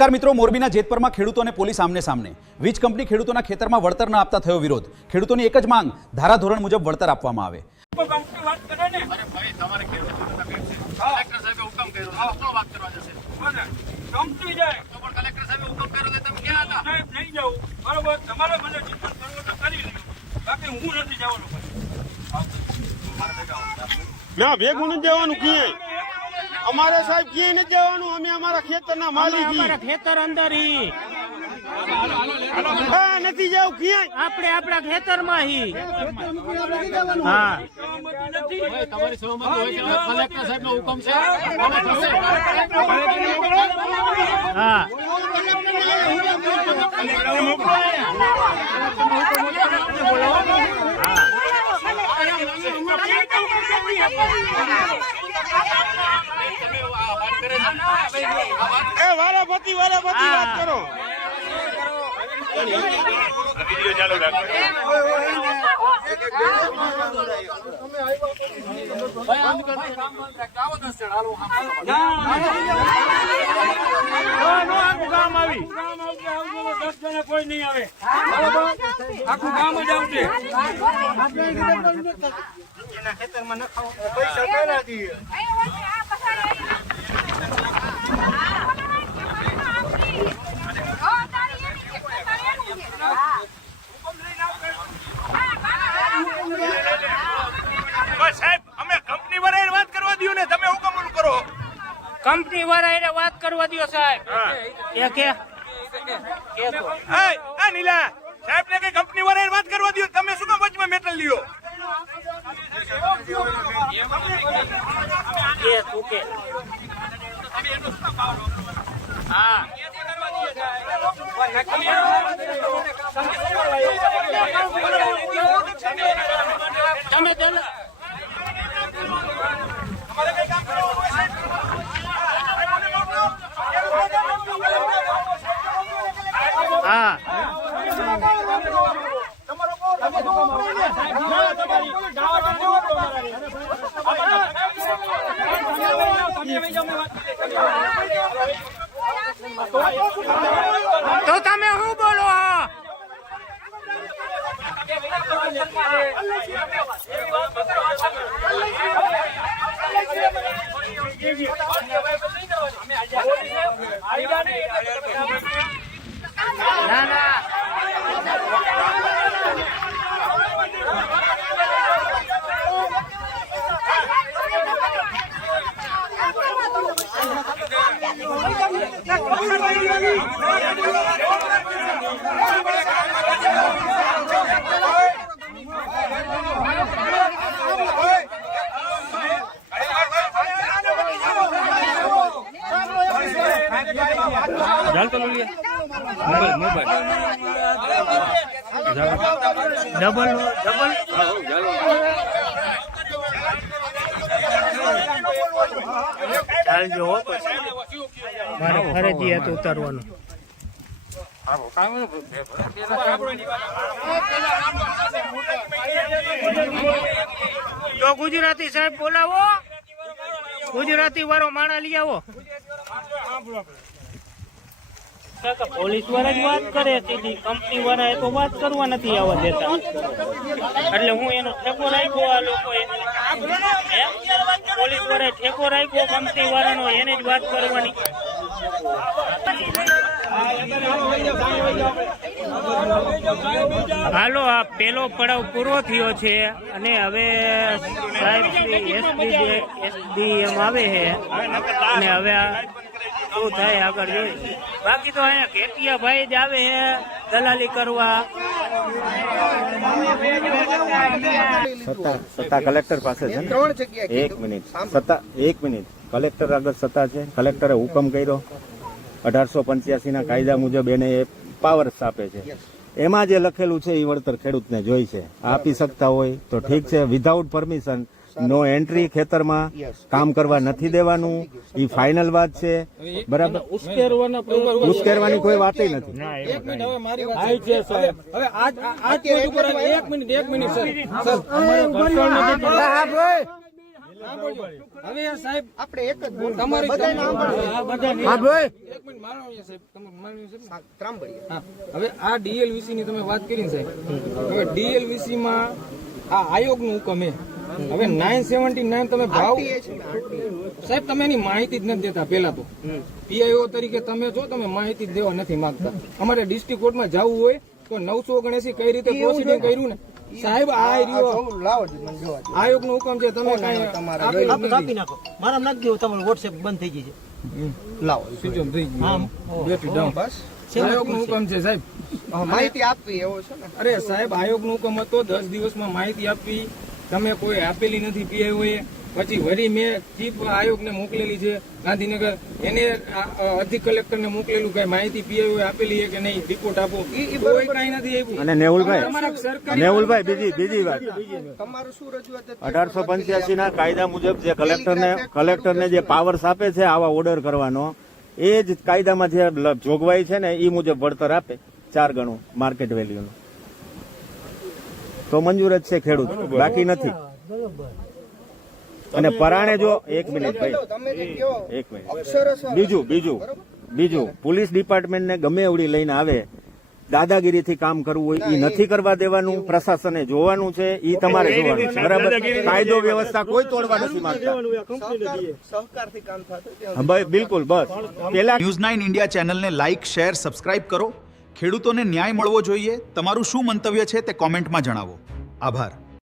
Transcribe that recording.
નમસ્કાર મિત્રો, મોરબીના જેતપરમાં ખેડૂતો અને પોલીસ આમને સામને. વીજ કંપની ખેડૂતોના ખેતરમાં વળતર ન આપતા થયો વિરોધ. ખેડૂતોની એક જ માંગ, ધારાધોરણ મુજબ વળતર આપવામાં આવે. ના ભેગું નથી જવાનું ક્યાંય. અમારે સાહેબ ક્યાંય નથી જવાનું. અમે અમારા ખેતરના માલિક, અમારા ખેતર અંદર નથી જવું ક્યાંય. આપણે આપણા ખેતરમાં હા તમારી સહમત હોય કે કલેક્ટર સાહેબનો હુકમ છે. હા વારાફરતી વાત કરો. કોઈ નહીં આવે, આખું ગામ જ આવશે. એના ખેતરમાં ન ખાવ પૈસા પેલા દઈએ. સાહેબ, અમે કંપની વાળાને વાત કરવા દો ને, તમે હુકમ કરો. કંપની વાળા વાત કરવા દો સાહેબ. નીલા સાહેબ ને કઈ કંપની વાળાને વાત કરવા દો, તમે શું કામ વચમાં મેટલ લ્યો? હા તમે હા તો તમે શું બોલો? ના ના ડબલ ચાલજો મારે ફરજિયાત ઉતારવાનું. તો ગુજરાતી સાહેબ બોલાવો, ગુજરાતી વાળો માણા લઈ આવો. પોલીસ વાળા જ વાત કરે, સીધી કંપની વાળા તો વાત કરવા નથી આવવા દેતા. એટલે હું એનો ઠેકો રાખ્યો, આ લોકોએ પોલીસ વાળાએ ઠેકો રાખ્યો કંપની વાળાનો, એને જ વાત કરવાની. હાલો, આ પેલો પડાવ પૂરો થયો છે અને હવે સાહેબ એસડીએમ આવે છે અને હવે શું થાય આગળ જોઈએ. બાકી તો અહીંયા ઘેટિયા ભાઈ જ આવે છે દલાલી કરવા. સત્તા કલેક્ટર પાસે છે ને? એક મિનિટ કલેક્ટર આગળ સત્તા છે. કલેક્ટરે હુકમ કર્યો 1885 ના કાયદા મુજબ એને પાવર્સ આપે છે. એમાં જે લખેલું છે એ વળતર ખેડૂતને જોઈ છે. આપી શકતા હોય તો ઠીક છે. વિધાઉટ પરમિશન નો એન્ટ્રી, ખેતરમાં કામ કરવા નથી દેવાનું, એ ફાઇનલ વાત છે. બરાબર, ઉશ્કેરવાની કોઈ વાત નથી. હવે સાહેબ આપણે એક જ બોલ તમારી બધાય નામ પાડો. હા ભાઈ એક મિનિટ મારો અહીંયા સાહેબ તમે માનો સાહેબ ત્રાંબડિયા. હા હવે આ ડીએલવીસી ની તમે વાત કરી ને સાહેબ હવે ડીએલવીસી માં આ આયોગ નું હુકમ હે હવે 979 તમે ભાવ RTA છે ને, RTA. સાહેબ તમે એની માહિતી જ નથી દેતા પેલા તો પીઆઈઓ તરીકે તમે જો તમે માહિતી જ દેવા નથી માંગતા અમારે ડિસ્ટ્રિક્ટ કોર્ટમાં જવું હોય તો 979 કઈ રીતે પ્રોસિડિંગ કર્યું ને સાહેબ આ રહ્યો જોવું, લાવો જ મને જોવા દો. આયોગ નું હુકમ છે તમે કઈ તમારે આપેલું જ નથી. નાખો મારા નાખી દો તમારું વોટ્સએપ બંધ થઈ ગઈ છે લાવો સ્વિચ ઓફ થઈ ગયું બેટરી ડાઉન બસ આયોગ નું હુકમ છે સાહેબ માહિતી આપવી એવો છે ને. અરે સાહેબ આયોગ નું હુકમ હતો 10 દિવસમાં માહિતી આપવી તમે કોઈ આપેલી નથી પીઆઈઓએ પછી વળી મેં ચીફ આયોગને મોકલેલી છે ગાંધીનગર એને અધિક કલેક્ટરને મોકલેલું કઈ માહિતી પીઆઈઓએ આપેલી છે કે નહીં રિપોર્ટ આપો કોઈ કઈ નથી આપ્યું અને નેહુલભાઈ અમારા સરકારી નેહુલભાઈ બીજી વાત તમારું શું રજૂઆત હતી? 1885 ના કાયદા મુજબ જે કલેક્ટરને જે પાવર્સ આપે છે આવા ઓર્ડર કરવાનો એ જ કાયદામાં જે જોગવાઈ છે ને એ મુજબ વળતર આપે 4 ગણું માર્કેટ વેલ્યુનું તો મંજૂર જ છે ખેડૂત બાકી નથી અને પરાણે જો એક મિનિટ ભાઈ તમે જે કહો એક મિનિટ અક્ષરશ બીજું પોલીસ ડિપાર્ટમેન્ટને ગમે એવડી લઈને આવે દાદાગીરીથી કામ કરવું હોય એ નથી કરવા દેવાનું પ્રશાસને જોવાનું છે એ તમારે જોવાનું છે બરાબર કાયદો વ્યવસ્થા કોઈ તોડવા નથી માંગતા સહકારથી કામ થતું હા, ભાઈ બિલકુલ બસ પેલા ન્યૂઝ 9 ઇન્ડિયા ચેનલને લાઇક શેર સબસ્ક્રાઇબ કરો ખેડૂતોને ન્યાય મળવો જોઈએ તમારું શું મંતવ્ય છે તે કોમેન્ટમાં જણાવો આભાર.